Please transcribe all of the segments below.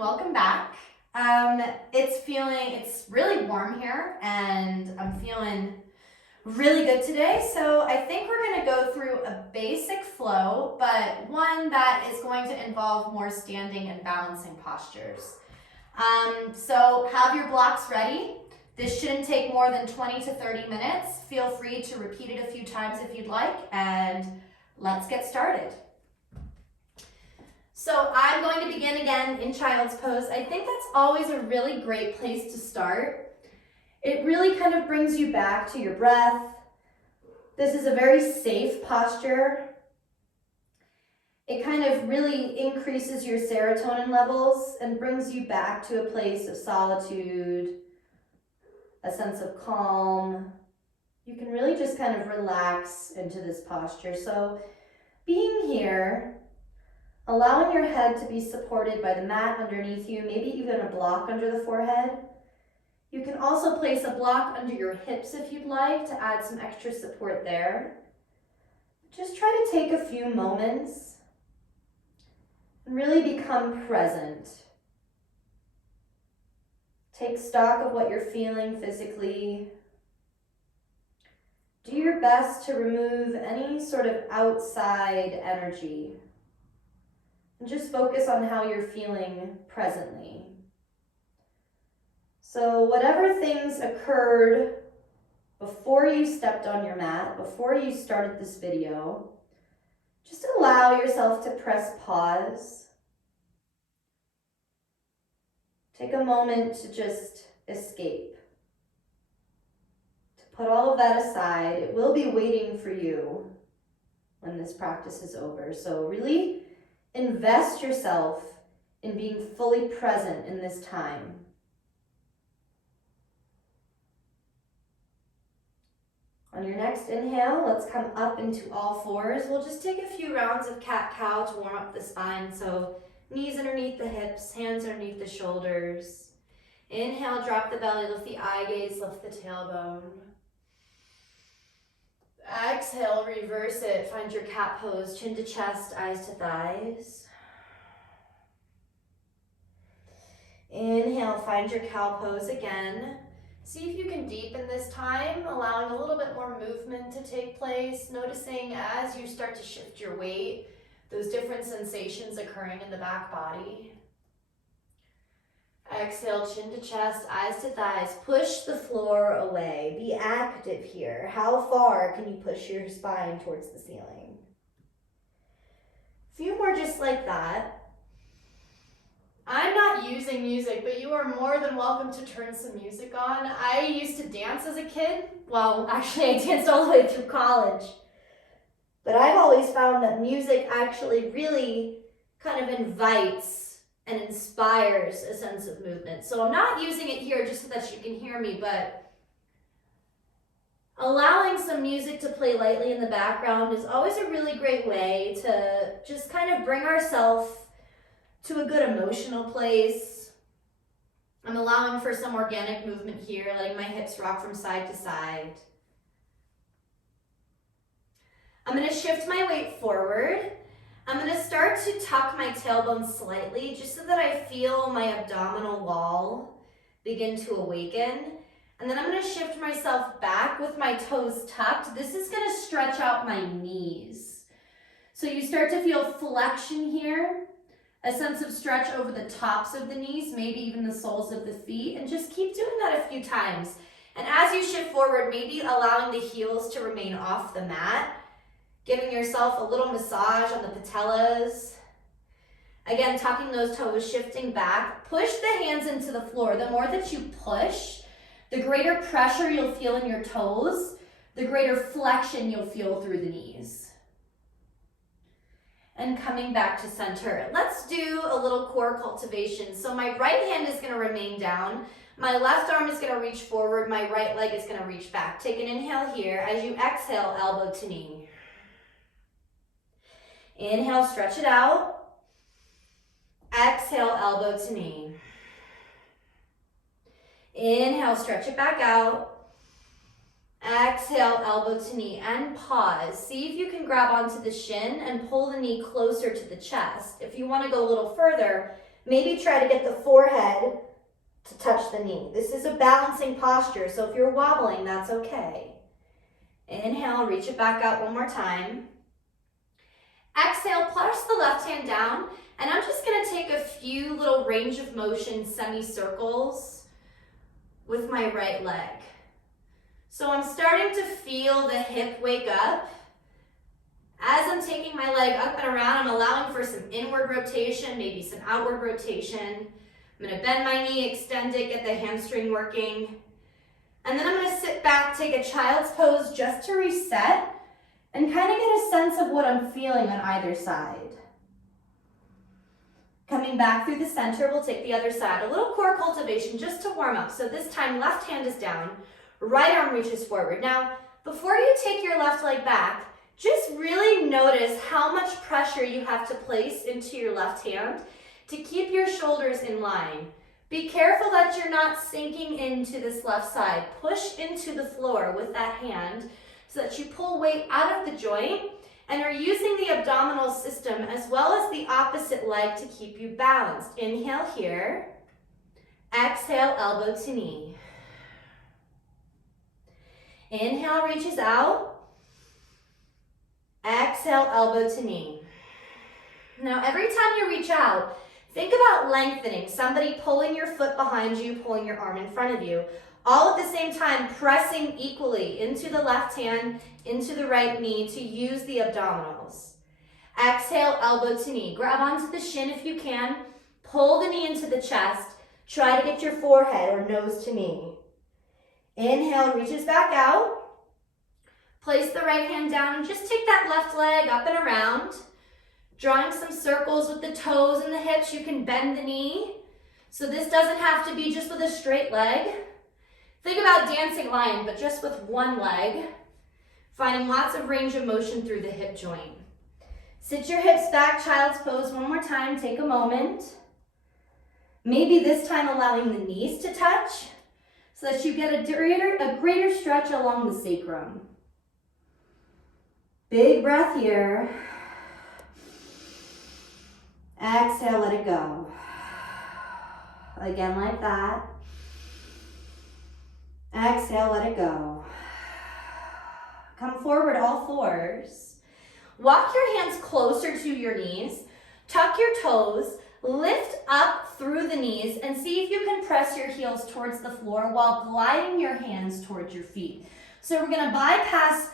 welcome back. It's really warm here and I'm feeling really good today. So I think we're gonna go through a basic flow, but one that is going to involve more standing and balancing postures. So have your blocks ready. This shouldn't take more than 20 to 30 minutes. Feel free to repeat it a few times if you'd like, and let's get started. So I'm going to begin again in child's pose. I think that's always a really great place to start. It really kind of brings you back to your breath. This is a very safe posture. It kind of really increases your serotonin levels and brings you back to a place of solitude, a sense of calm. You can really just kind of relax into this posture. So being here, allowing your head to be supported by the mat underneath you, maybe even a block under the forehead. You can also place a block under your hips if you'd like to add some extra support there. Just try to take a few moments and really become present. Take stock of what you're feeling physically. Do your best to remove any sort of outside energy. And just focus on how you're feeling presently. So whatever things occurred before you stepped on your mat, before you started this video, just allow yourself to press pause. Take a moment to just escape. To put all of that aside, it will be waiting for you when this practice is over. So really invest yourself in being fully present in this time. On your next inhale, let's come up into all fours. We'll just take a few rounds of cat-cow to warm up the spine. So knees underneath the hips, hands underneath the shoulders. Inhale, drop the belly, lift the eye gaze, lift the tailbone. Exhale, reverse it. Find your cat pose, chin to chest, eyes to thighs. Inhale, find your cow pose again. See if you can deepen this time, allowing a little bit more movement to take place, noticing as you start to shift your weight, those different sensations occurring in the back body. Exhale, chin to chest, eyes to thighs. Push the floor away. Be active here. How far can you push your spine towards the ceiling? A few more just like that. I'm not using music, but you are more than welcome to turn some music on. I used to dance as a kid. Well, actually, I danced all the way through college. But I've always found that music actually really kind of invites and inspires a sense of movement. So I'm not using it here just so that you can hear me, but allowing some music to play lightly in the background is always a really great way to just kind of bring ourselves to a good emotional place. I'm allowing for some organic movement here, letting my hips rock from side to side. I'm going to shift my weight forward. I'm going to start to tuck my tailbone slightly just so that I feel my abdominal wall begin to awaken. And then I'm going to shift myself back with my toes tucked. This is going to stretch out my knees. So you start to feel flexion here, a sense of stretch over the tops of the knees, maybe even the soles of the feet, and just keep doing that a few times. And as you shift forward, maybe allowing the heels to remain off the mat, giving yourself a little massage on the patellas. Again, tucking those toes, shifting back. Push the hands into the floor. The more that you push, the greater pressure you'll feel in your toes, the greater flexion you'll feel through the knees. And coming back to center. Let's do a little core cultivation. So my right hand is going to remain down. My left arm is going to reach forward. My right leg is going to reach back. Take an inhale here. As you exhale, elbow to knee. Inhale, stretch it out. Exhale, elbow to knee. Inhale, stretch it back out. Exhale, elbow to knee, and pause. See if you can grab onto the shin and pull the knee closer to the chest. If you want to go a little further, Maybe try to get the forehead to touch the knee. This is a balancing posture, so if you're wobbling, that's okay. Inhale, reach it back out one more time. Exhale, press the left hand down, and I'm just gonna take a few little range of motion semicircles with my right leg. So I'm starting to feel the hip wake up. As I'm taking my leg up and around, I'm allowing for some inward rotation, maybe some outward rotation. I'm gonna bend my knee, extend it, get the hamstring working. And then I'm gonna sit back, take a child's pose just to reset and kind of get a sense of what I'm feeling on either side. Coming back through the center, we'll take the other side. A little core cultivation just to warm up. So this time, left hand is down, right arm reaches forward. Now, before you take your left leg back, just really notice how much pressure you have to place into your left hand to keep your shoulders in line. Be careful that you're not sinking into this left side. Push into the floor with that hand so that you pull weight out of the joint and are using the abdominal system as well as the opposite leg to keep you balanced. Inhale here. Exhale, elbow to knee. Inhale, reaches out. Exhale, elbow to knee. Now, every time you reach out, think about lengthening. Somebody pulling your foot behind you, pulling your arm in front of you. All at the same time, pressing equally into the left hand, into the right knee to use the abdominals. Exhale, elbow to knee. Grab onto the shin if you can. Pull the knee into the chest. Try to get your forehead or nose to knee. Inhale, reaches back out. Place the right hand down and just take that left leg up and around. Drawing some circles with the toes and the hips. You can bend the knee. So this doesn't have to be just with a straight leg. Think about dancing lion, but just with one leg. Finding lots of range of motion through the hip joint. Sit your hips back, child's pose one more time. Take a moment. Maybe this time allowing the knees to touch so that you get a greater stretch along the sacrum. Big breath here. Exhale, let it go. Again like that. Exhale, let it go. Come forward, all fours. Walk your hands closer to your knees. Tuck your toes. Lift up through the knees and see if you can press your heels towards the floor while gliding your hands towards your feet. So we're going to bypass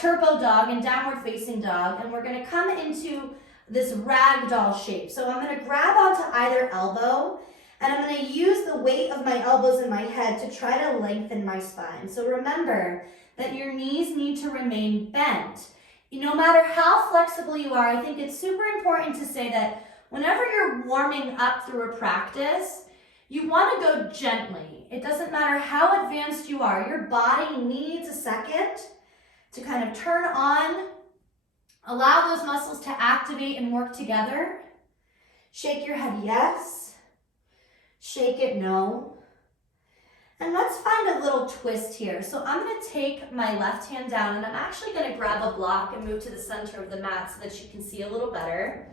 turbo dog and downward facing dog, and we're going to come into this ragdoll shape. So I'm going to grab onto either elbow, and I'm going to use the weight of my elbows and my head to try to lengthen my spine. So remember that your knees need to remain bent. No matter how flexible you are, I think it's super important to say that whenever you're warming up through a practice, you want to go gently. It doesn't matter how advanced you are. Your body needs a second to kind of turn on, allow those muscles to activate and work together. Shake your head yes, shake it no. And let's find a little twist here. So I'm going to take my left hand down and I'm actually going to grab a block and move to the center of the mat so that you can see a little better.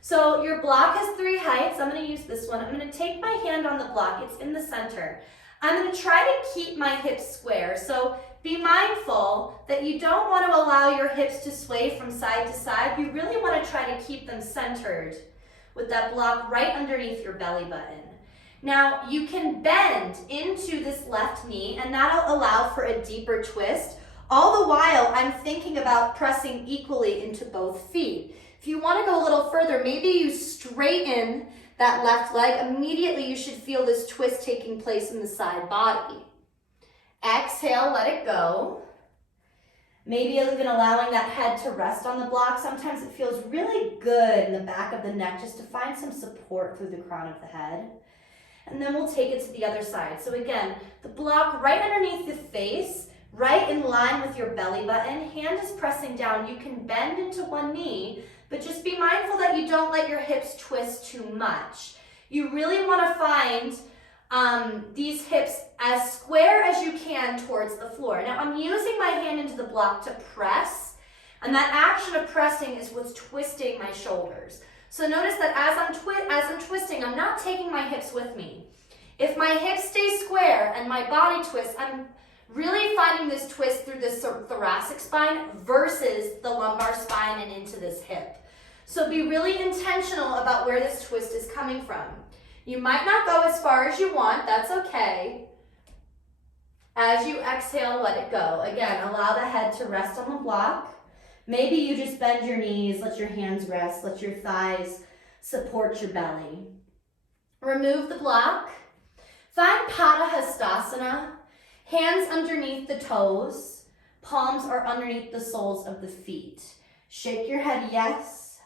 So your block has 3 heights. I'm going to use this one. I'm going to take my hand on the block. It's in the center. I'm going to try to keep my hips square. So be mindful that you don't want to allow your hips to sway from side to side. You really want to try to keep them centered with that block right underneath your belly button. Now you can bend into this left knee and that'll allow for a deeper twist. All the while I'm thinking about pressing equally into both feet. If you want to go a little further, maybe you straighten that left leg. Immediately you should feel this twist taking place in the side body. Exhale, let it go. Maybe even allowing that head to rest on the block. Sometimes it feels really good in the back of the neck just to find some support through the crown of the head. And then we'll take it to the other side. So again, the block right underneath the face, right in line with your belly button. Hand is pressing down. You can bend into one knee, but just be mindful that you don't let your hips twist too much. You really want to find these hips as square as you can towards the floor. Now I'm using my hand into the block to press, and that action of pressing is what's twisting my shoulders. So notice that as I'm twisting, I'm not taking my hips with me. If my hips stay square and my body twists, I'm really finding this twist through this thoracic spine versus the lumbar spine and into this hip. So be really intentional about where this twist is coming from. You might not go as far as you want, that's okay. As you exhale, let it go. Again, allow the head to rest on the block. Maybe you just bend your knees, let your hands rest, let your thighs support your belly. Remove the block. Find Padahastasana. Hands underneath the toes. Palms are underneath the soles of the feet. Shake your head yes.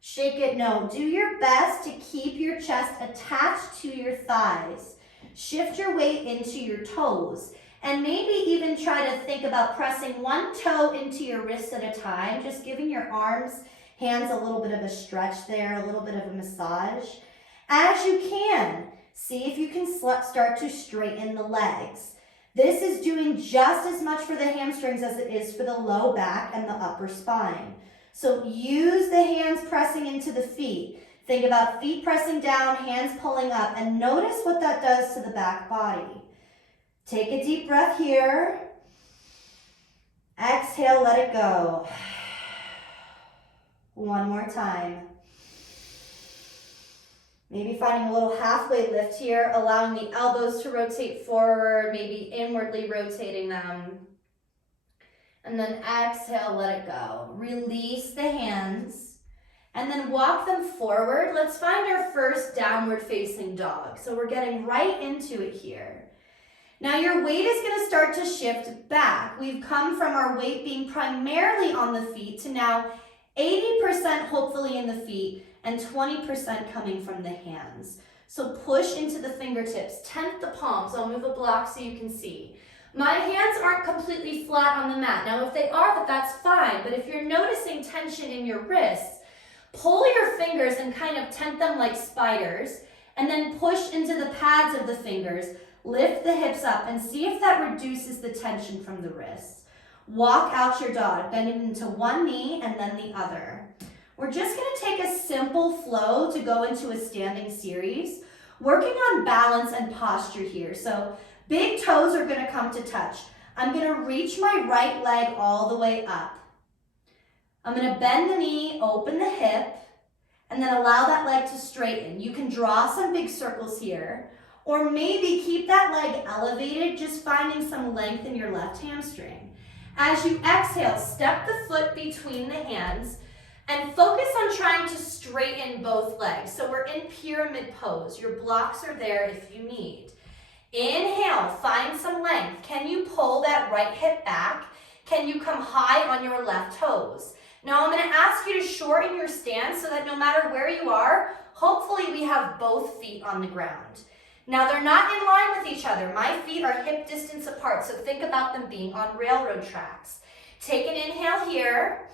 Shake it no. Do your best to keep your chest attached to your thighs. Shift your weight into your toes. And maybe even try to think about pressing one toe into your wrist at a time, just giving your arms, hands a little bit of a stretch there, a little bit of a massage. As you can, see if you can start to straighten the legs. This is doing just as much for the hamstrings as it is for the low back and the upper spine. So use the hands pressing into the feet. Think about feet pressing down, hands pulling up, and notice what that does to the back body. Take a deep breath here. Exhale, let it go. One more time. Maybe finding a little halfway lift here, allowing the elbows to rotate forward, maybe inwardly rotating them. And then exhale, let it go. Release the hands and then walk them forward. Let's find our first downward facing dog. So we're getting right into it here. Now your weight is going to start to shift back. We've come from our weight being primarily on the feet to now 80% hopefully in the feet and 20% coming from the hands. So push into the fingertips, tent the palms. I'll move a block so you can see. My hands aren't completely flat on the mat. Now if they are, that's fine. But if you're noticing tension in your wrists, pull your fingers and kind of tent them like spiders and then push into the pads of the fingers. Lift the hips up and see if that reduces the tension from the wrists. Walk out your dog, bend it into one knee and then the other. We're just going to take a simple flow to go into a standing series, working on balance and posture here. So big toes are going to come to touch. I'm going to reach my right leg all the way up. I'm going to bend the knee, open the hip, and then allow that leg to straighten. You can draw some big circles here. Or maybe keep that leg elevated, just finding some length in your left hamstring. As you exhale, step the foot between the hands and focus on trying to straighten both legs. So we're in pyramid pose. Your blocks are there if you need. Inhale, find some length. Can you pull that right hip back? Can you come high on your left toes? Now I'm going to ask you to shorten your stance so that no matter where you are, hopefully we have both feet on the ground. Now they're not in line with each other. My feet are hip distance apart, so think about them being on railroad tracks. Take an inhale here.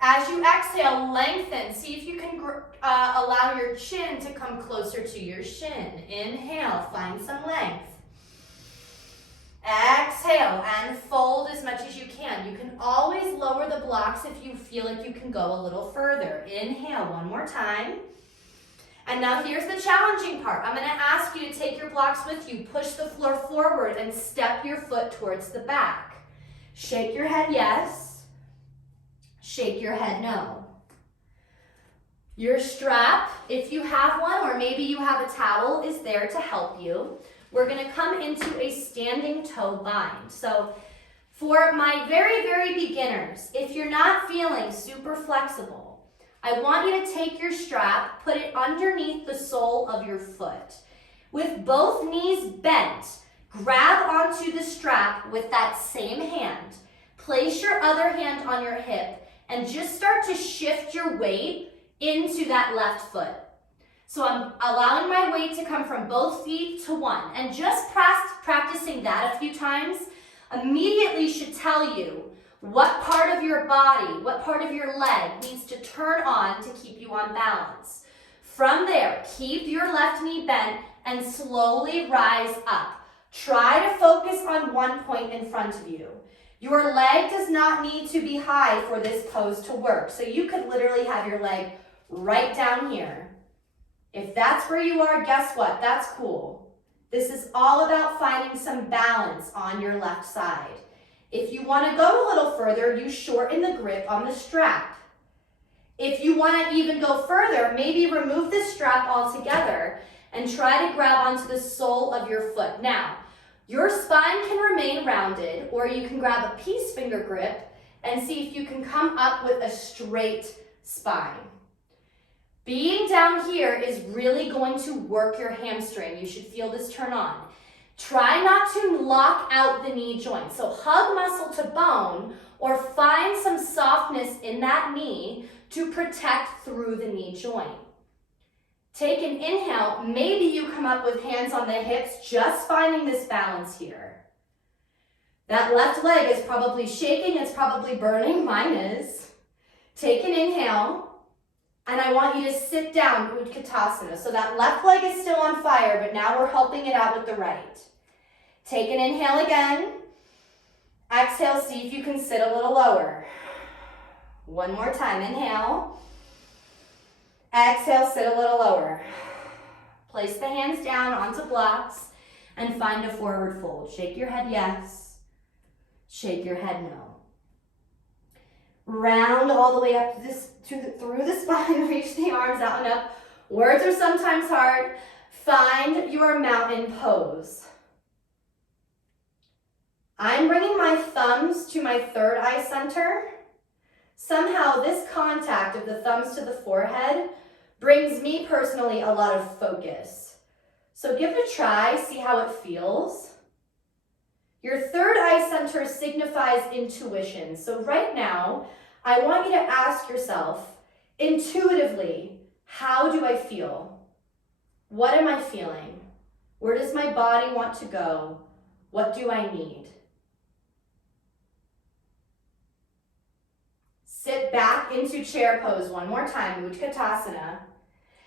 As you exhale, lengthen. See if you can allow your chin to come closer to your shin. Inhale, find some length. Exhale and fold as much as you can. You can always lower the blocks if you feel like you can go a little further. Inhale one more time. And now here's the challenging part. I'm going to ask you to take your blocks with you. Push the floor forward and step your foot towards the back. Shake your head yes. Shake your head no. Your strap, if you have one or maybe you have a towel, is there to help you. We're going to come into a standing toe bind. So for my very, very beginners, if you're not feeling super flexible, I want you to take your strap, put it underneath the sole of your foot. With both knees bent, grab onto the strap with that same hand. Place your other hand on your hip and just start to shift your weight into that left foot. So I'm allowing my weight to come from both feet to one. And just practicing that a few times immediately should tell you what part of your body, what part of your leg needs to turn on to keep you on balance. From there, keep your left knee bent and slowly rise up. Try to focus on one point in front of you. Your leg does not need to be high for this pose to work. So you could literally have your leg right down here. If that's where you are, guess what? That's cool. This is all about finding some balance on your left side. If you want to go a little further, you shorten the grip on the strap. If you want to even go further, maybe remove the strap altogether and try to grab onto the sole of your foot. Now, your spine can remain rounded, or you can grab a peace finger grip and see if you can come up with a straight spine. Being down here is really going to work your hamstring. You should feel this turn on. Try not to lock out the knee joint. So hug muscle to bone or find some softness in that knee to protect through the knee joint. Take an inhale. Maybe you come up with hands on the hips, just finding this balance here. That left leg is probably shaking. It's probably burning. Mine is. Take an inhale. And I want you to sit down, Utkatasana. So that left leg is still on fire, but now we're helping it out with the right. Take an inhale again. Exhale, see if you can sit a little lower. One more time, inhale. Exhale, sit a little lower. Place the hands down onto blocks and find a forward fold. Shake your head yes. Shake your head no. Round all the way up through the spine, reach the arms out and up. Words are sometimes hard. Find your mountain pose. I'm bringing my thumbs to my third eye center. Somehow this contact of the thumbs to the forehead brings me personally a lot of focus. So give it a try, see how it feels. Your third eye center signifies intuition. So right now, I want you to ask yourself, intuitively, how do I feel? What am I feeling? Where does my body want to go? What do I need? Sit back into chair pose one more time, Utkatasana.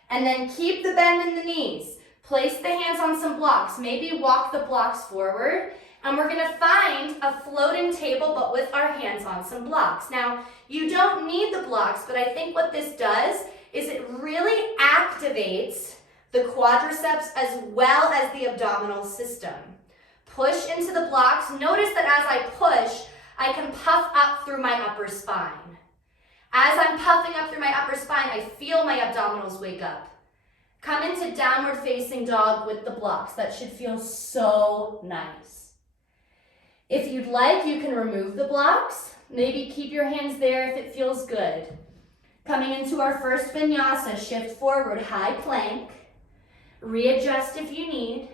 And then keep the bend in the knees. Place the hands on some blocks. Maybe walk the blocks forward. And we're gonna find a floating table, but with our hands on some blocks. Now, you don't need the blocks, but I think what this does is it really activates the quadriceps as well as the abdominal system. Push into the blocks. Notice that as I push, I can puff up through my upper spine. As I'm puffing up through my upper spine, I feel my abdominals wake up. Come into downward facing dog with the blocks. That should feel so nice. If you'd like, you can remove the blocks. Maybe keep your hands there if it feels good. Coming into our first vinyasa, shift forward, high plank. Readjust if you need.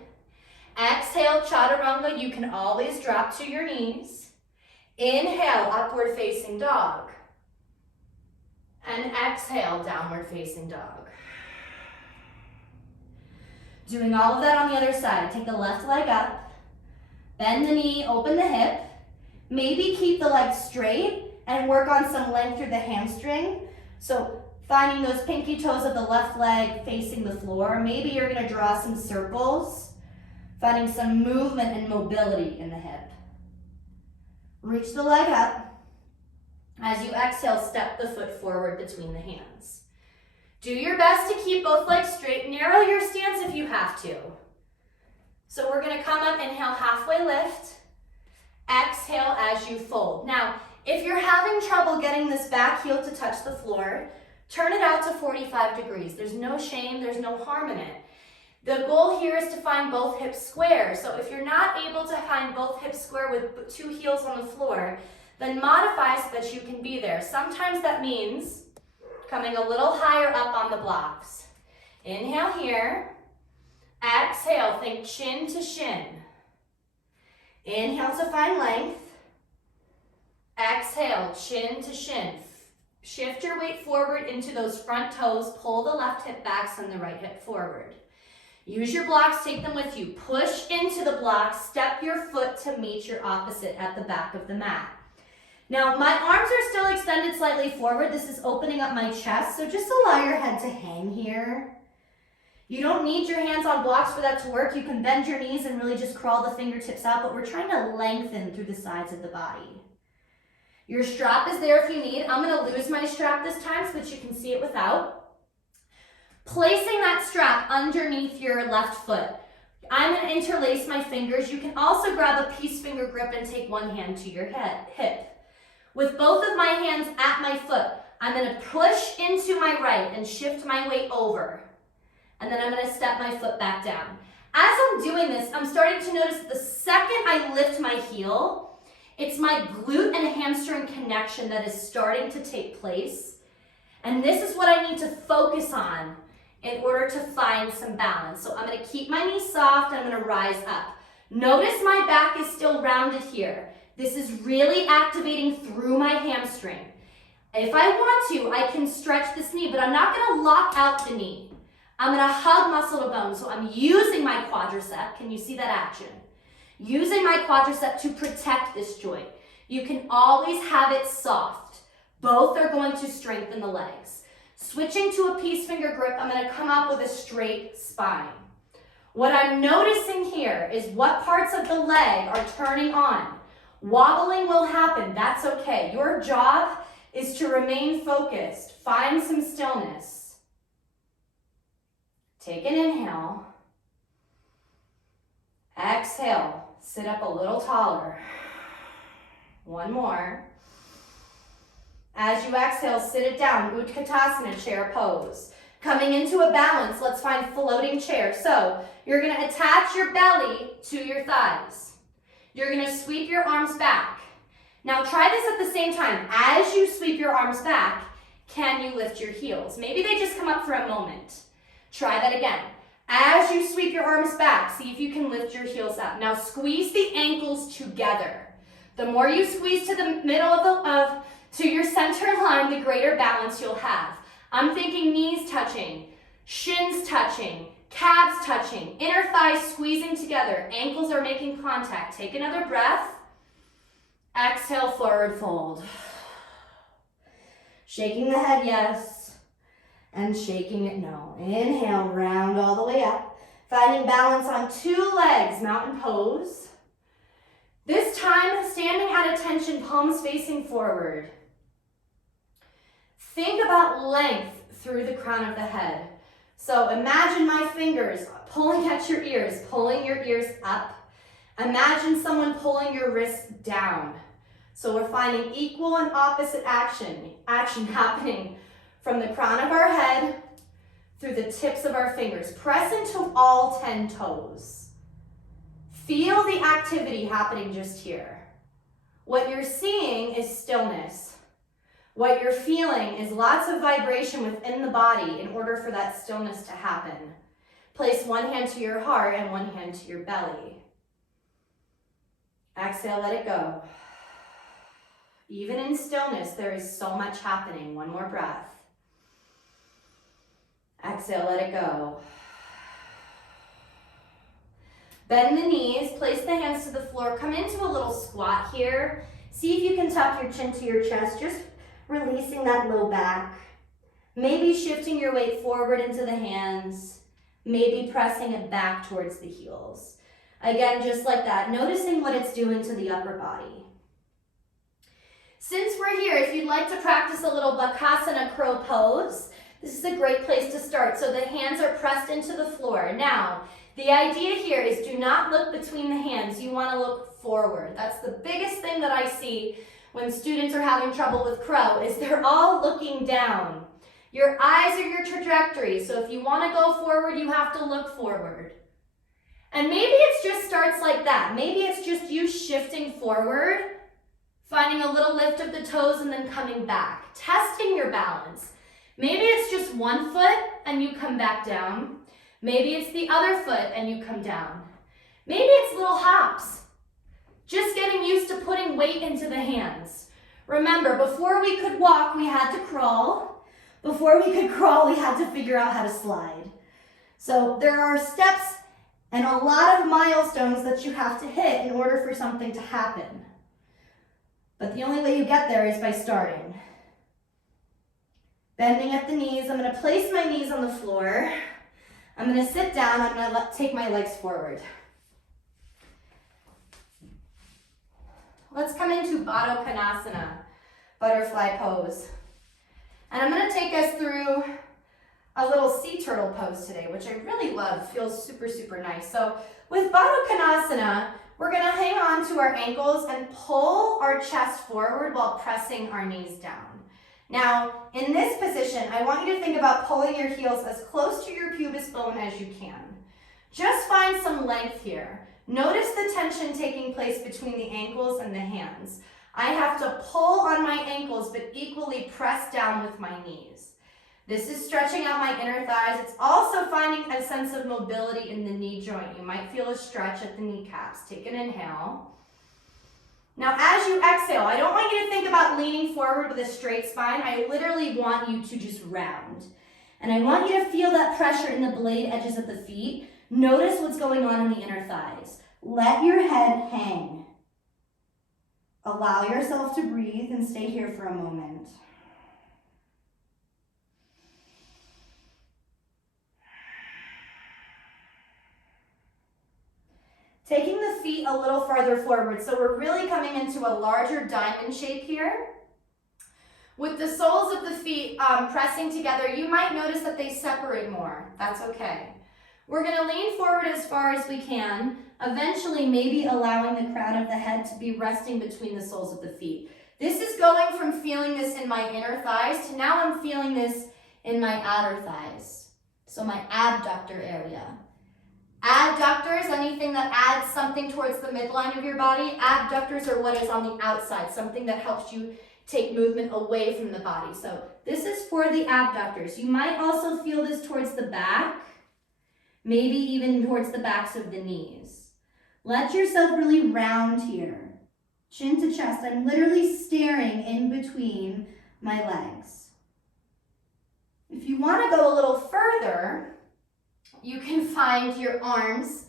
Exhale, chaturanga. You can always drop to your knees. Inhale, upward facing dog. And exhale, downward facing dog. Doing all of that on the other side. Take the left leg up. Bend the knee, open the hip. Maybe keep the leg straight and work on some length through the hamstring. So finding those pinky toes of the left leg facing the floor. Maybe you're gonna draw some circles, finding some movement and mobility in the hip. Reach the leg up. As you exhale, step the foot forward between the hands. Do your best to keep both legs straight. Narrow your stance if you have to. So we're gonna come up, inhale, halfway lift. Exhale as you fold. Now, if you're having trouble getting this back heel to touch the floor, turn it out to 45 degrees. There's no shame, there's no harm in it. The goal here is to find both hips square. So if you're not able to find both hips square with two heels on the floor, then modify so that you can be there. Sometimes that means coming a little higher up on the blocks. Inhale here. Exhale, think chin to shin. Inhale to find length. Exhale, chin to shin. Shift your weight forward into those front toes. Pull the left hip back, send the right hip forward. Use your blocks, take them with you. Push into the blocks, step your foot to meet your opposite at the back of the mat. Now, my arms are still extended slightly forward. This is opening up my chest, so just allow your head to hang here. You don't need your hands on blocks for that to work. You can bend your knees and really just crawl the fingertips out, but we're trying to lengthen through the sides of the body. Your strap is there if you need. I'm gonna lose my strap this time so that you can see it without. Placing that strap underneath your left foot. I'm going to interlace my fingers. You can also grab a peace finger grip and take one hand to your hip. With both of my hands at my foot, I'm going to push into my right and shift my weight over. And then I'm going to step my foot back down. As I'm doing this, I'm starting to notice the second I lift my heel, it's my glute and hamstring connection that is starting to take place. And this is what I need to focus on in order to find some balance. So I'm going to keep my knees soft and I'm going to rise up. Notice my back is still rounded here. This is really activating through my hamstring. If I want to, I can stretch this knee, but I'm not going to lock out the knee. I'm going to hug muscle to bone. So I'm using my quadricep. Can you see that action? Using my quadricep to protect this joint. You can always have it soft. Both are going to strengthen the legs. Switching to a peace finger grip, I'm going to come up with a straight spine. What I'm noticing here is what parts of the leg are turning on. Wobbling will happen. That's okay. Your job is to remain focused. Find some stillness. Take an inhale. Exhale. Sit up a little taller. One more. As you exhale, sit it down. Utkatasana, chair pose. Coming into a balance, let's find floating chair. So you're going to attach your belly to your thighs. You're going to sweep your arms back. Now try this at the same time. As you sweep your arms back, can you lift your heels? Maybe they just come up for a moment. Try that again. As you sweep your arms back, see if you can lift your heels up. Now squeeze the ankles together. The more you squeeze to the middle to your center line, the greater balance you'll have. I'm thinking knees touching, shins touching, calves touching, inner thighs squeezing together, ankles are making contact. Take another breath. Exhale, forward fold. Shaking the head, yes, and shaking it, no. Inhale, round all the way up. Finding balance on two legs, mountain pose. This time, standing at attention, palms facing forward. Think about length through the crown of the head. So imagine my fingers pulling at your ears, pulling your ears up. Imagine someone pulling your wrists down. So we're finding equal and opposite action happening from the crown of our head through the tips of our fingers. Press into all 10 toes. Feel the activity happening just here. What you're seeing is stillness. What you're feeling is lots of vibration within the body in order for that stillness to happen. Place one hand to your heart and one hand to your belly. Exhale, let it go. Even in stillness, there is so much happening. One more breath. Exhale, let it go. Bend the knees, place the hands to the floor. Come into a little squat here. See if you can tuck your chin to your chest, just releasing that low back. Maybe shifting your weight forward into the hands. Maybe pressing it back towards the heels. Again, just like that, noticing what it's doing to the upper body. Since we're here, if you'd like to practice a little Bakasana crow pose, this is a great place to start. So the hands are pressed into the floor. Now, the idea here is do not look between the hands. You want to look forward. That's the biggest thing that I see when students are having trouble with crow, is they're all looking down. Your eyes are your trajectory. So if you want to go forward, you have to look forward. And maybe it just starts like that. Maybe it's just you shifting forward, finding a little lift of the toes and then coming back, testing your balance. Maybe it's just one foot and you come back down. Maybe it's the other foot and you come down. Maybe it's little hops. Just getting used to putting weight into the hands. Remember, before we could walk, we had to crawl. Before we could crawl, we had to figure out how to slide. So there are steps and a lot of milestones that you have to hit in order for something to happen. But the only way you get there is by starting. Bending at the knees. I'm going to place my knees on the floor. I'm going to sit down. I'm going to take my legs forward. Let's come into Baddha Konasana, butterfly pose. And I'm going to take us through a little sea turtle pose today, which I really love. Feels super, super nice. So with Baddha Konasana, we're gonna hang on to our ankles and pull our chest forward while pressing our knees down. Now, in this position, I want you to think about pulling your heels as close to your pubis bone as you can. Just find some length here. Notice the tension taking place between the ankles and the hands. I have to pull on my ankles, but equally press down with my knees. This is stretching out my inner thighs. It's also finding a sense of mobility in the knee joint. You might feel a stretch at the kneecaps. Take an inhale. Now, as you exhale, I don't want you to think about leaning forward with a straight spine. I literally want you to just round. And I want you to feel that pressure in the blade edges of the feet. Notice what's going on in the inner thighs. Let your head hang. Allow yourself to breathe and stay here for a moment. Taking the feet a little farther forward, so we're really coming into a larger diamond shape here. With the soles of the feet pressing together, you might notice that they separate more. That's okay. We're gonna lean forward as far as we can, eventually maybe allowing the crown of the head to be resting between the soles of the feet. This is going from feeling this in my inner thighs to now I'm feeling this in my outer thighs. So my abductor area. Adductors, anything that adds something towards the midline of your body. Abductors are what is on the outside, something that helps you take movement away from the body. So this is for the abductors. You might also feel this towards the back, maybe even towards the backs of the knees. Let yourself really round here. Chin to chest. I'm literally staring in between my legs. If you want to go a little further, you can find your arms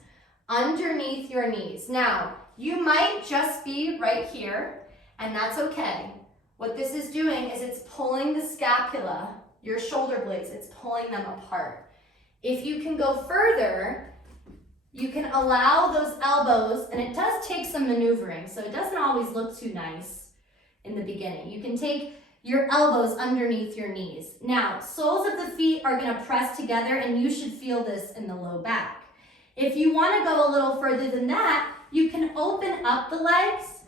underneath your knees. Now, you might just be right here, and that's okay. What this is doing is it's pulling the scapula, your shoulder blades, it's pulling them apart. If you can go further, you can allow those elbows, and it does take some maneuvering, so it doesn't always look too nice in the beginning. You can take your elbows underneath your knees. Now, soles of the feet are gonna press together, and you should feel this in the low back. If you wanna go a little further than that, you can open up the legs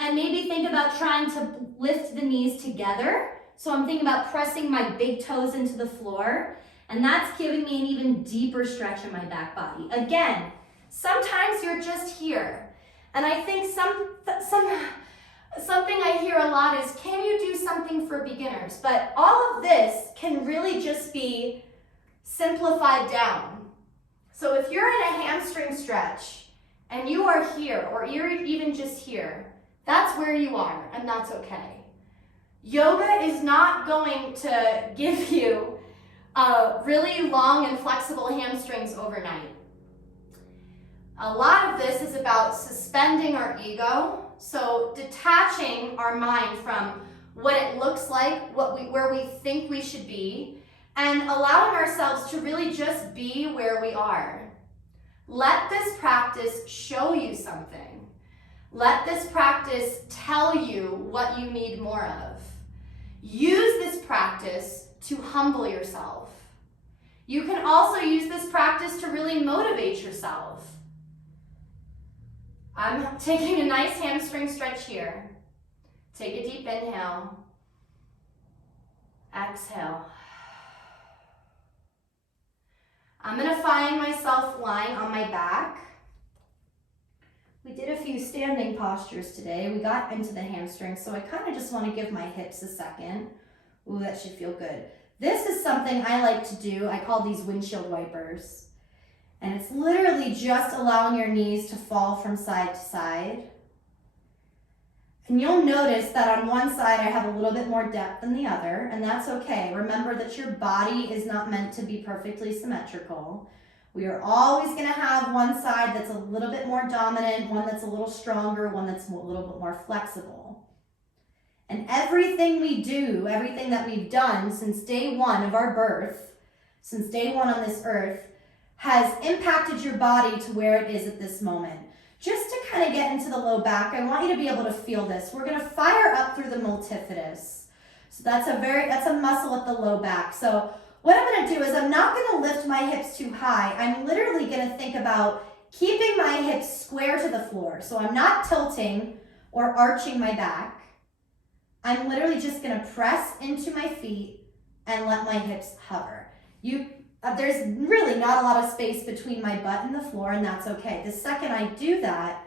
and maybe think about trying to lift the knees together. So I'm thinking about pressing my big toes into the floor, and that's giving me an even deeper stretch in my back body. Again, sometimes you're just here. And I think something I hear a lot is, can you do something for beginners? But all of this can really just be simplified down. So if you're in a hamstring stretch and you are here, or you're even just here, that's where you are, and that's okay. Yoga is not going to give you really long and flexible hamstrings overnight. A lot of this is about suspending our ego, so detaching our mind from what it looks like, where we think we should be, and allowing ourselves to really just be where we are. Let this practice show you something. Let this practice tell you what you need more of. Use this practice to humble yourself. You can also use this practice to really motivate yourself. I'm taking a nice hamstring stretch here. Take a deep inhale. Exhale. I'm going to find myself lying on my back. We did a few standing postures today. We got into the hamstrings, so I kind of just want to give my hips a second. Ooh, that should feel good. This is something I like to do. I call these windshield wipers. And it's literally just allowing your knees to fall from side to side. And you'll notice that on one side I have a little bit more depth than the other, and that's okay. Remember that your body is not meant to be perfectly symmetrical. We are always going to have one side that's a little bit more dominant, one that's a little stronger, one that's a little bit more flexible. And everything we do, everything that we've done since day one of our birth, since day one on this earth, has impacted your body to where it is at this moment. Just to kind of get into the low back, I want you to be able to feel this. We're going to fire up through the multifidus. So that's a muscle at the low back. So What I'm gonna do is I'm not gonna lift my hips too high. I'm literally gonna think about keeping my hips square to the floor. So I'm not tilting or arching my back. I'm literally just gonna press into my feet and let my hips hover. There's really not a lot of space between my butt and the floor, and that's okay. The second I do that,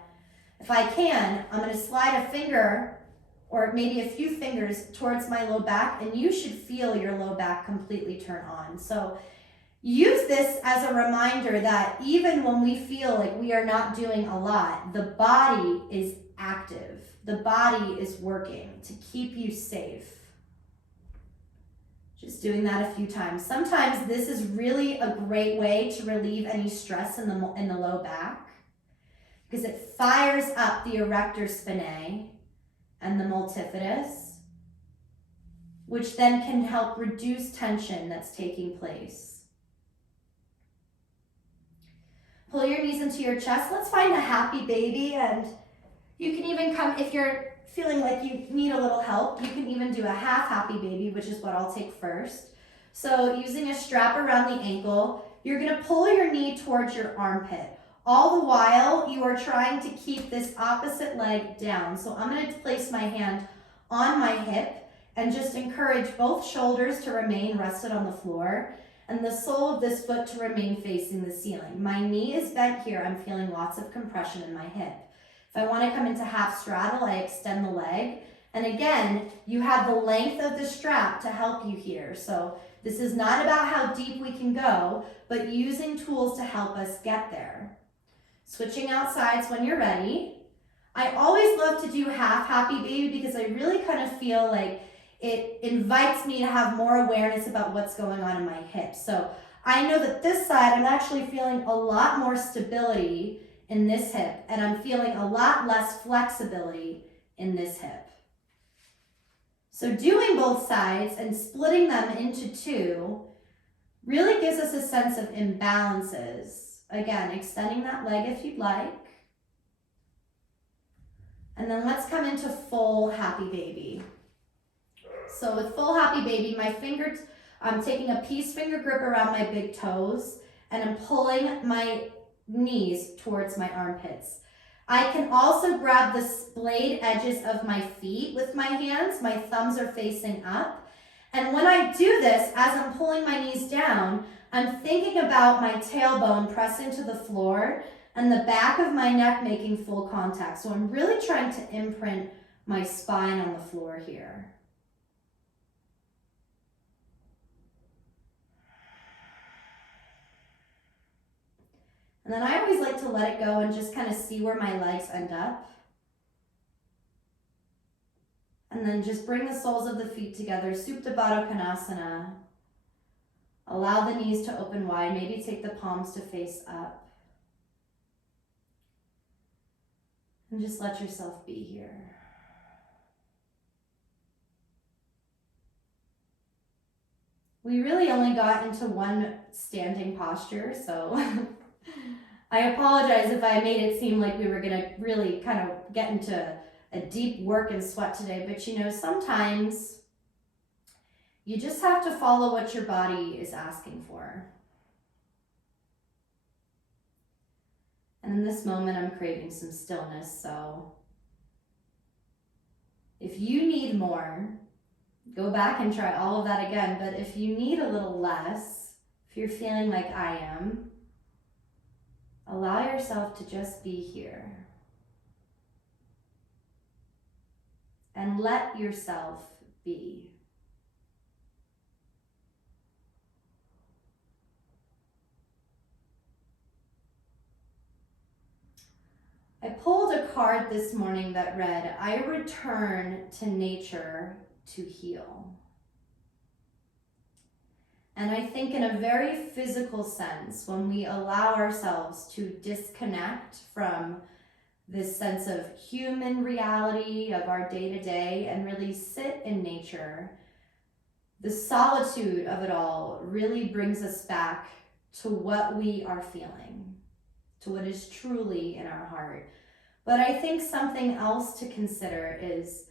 if I can, I'm gonna slide a finger or maybe a few fingers towards my low back, and you should feel your low back completely turn on. So use this as a reminder that even when we feel like we are not doing a lot, the body is active. The body is working to keep you safe. Just doing that a few times. Sometimes this is really a great way to relieve any stress in the low back because it fires up the erector spinae and the multifidus, which then can help reduce tension that's taking place. Pull your knees into your chest. Let's find a happy baby, and you can even come, if you're feeling like you need a little help, you can even do a half happy baby, which is what I'll take first. So using a strap around the ankle, you're gonna pull your knee towards your armpit. All the while, you are trying to keep this opposite leg down. So I'm gonna place my hand on my hip and just encourage both shoulders to remain rested on the floor and the sole of this foot to remain facing the ceiling. My knee is bent here. I'm feeling lots of compression in my hip. If I want to come into half straddle, I extend the leg. And again, you have the length of the strap to help you here. So this is not about how deep we can go, but using tools to help us get there. Switching out sides when you're ready. I always love to do half happy baby because I really kind of feel like it invites me to have more awareness about what's going on in my hips. So I know that this side, I'm actually feeling a lot more stability in this hip, and I'm feeling a lot less flexibility in this hip. So doing both sides and splitting them into two really gives us a sense of imbalances. Again, extending that leg if you'd like. And then let's come into full happy baby. So with full happy baby, I'm taking a peace finger grip around my big toes, and I'm pulling my knees towards my armpits. I can also grab the splayed edges of my feet with my hands. My thumbs are facing up. And when I do this, as I'm pulling my knees down, I'm thinking about my tailbone pressing to the floor and the back of my neck making full contact. So I'm really trying to imprint my spine on the floor here. And then I always like to let it go and just kind of see where my legs end up. And then just bring the soles of the feet together, Supta Baddha Konasana. Allow the knees to open wide, maybe take the palms to face up. And just let yourself be here. We really only got into one standing posture, so I apologize if I made it seem like we were gonna really kind of get into a deep work and sweat today, but you know, sometimes you just have to follow what your body is asking for. And in this moment, I'm craving some stillness, so if you need more, go back and try all of that again, but if you need a little less, if you're feeling like I am, allow yourself to just be here. And let yourself be. I pulled a card this morning that read, I return to nature to heal. And I think in a very physical sense, when we allow ourselves to disconnect from this sense of human reality of our day-to-day and really sit in nature, the solitude of it all really brings us back to what we are feeling, to what is truly in our heart. But I think something else to consider is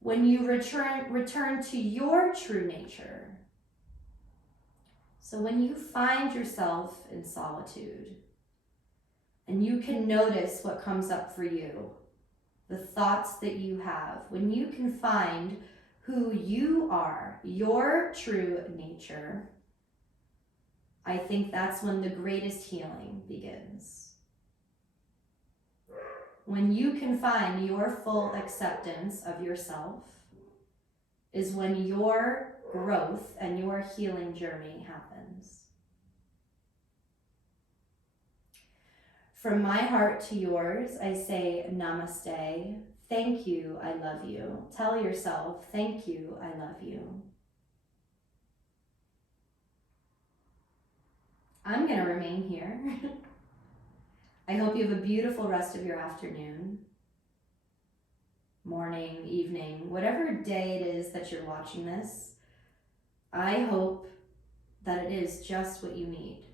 when you return to your true nature, So when you find yourself in solitude and you can notice what comes up for you, the thoughts that you have, when you can find who you are, your true nature, I think that's when the greatest healing begins. When you can find your full acceptance of yourself is when your growth and your healing journey happens. From my heart to yours, I say namaste. Thank you, I love you. Tell yourself, thank you, I love you. I'm going to remain here. I hope you have a beautiful rest of your afternoon, morning, evening, whatever day it is that you're watching this. I hope that it is just what you need.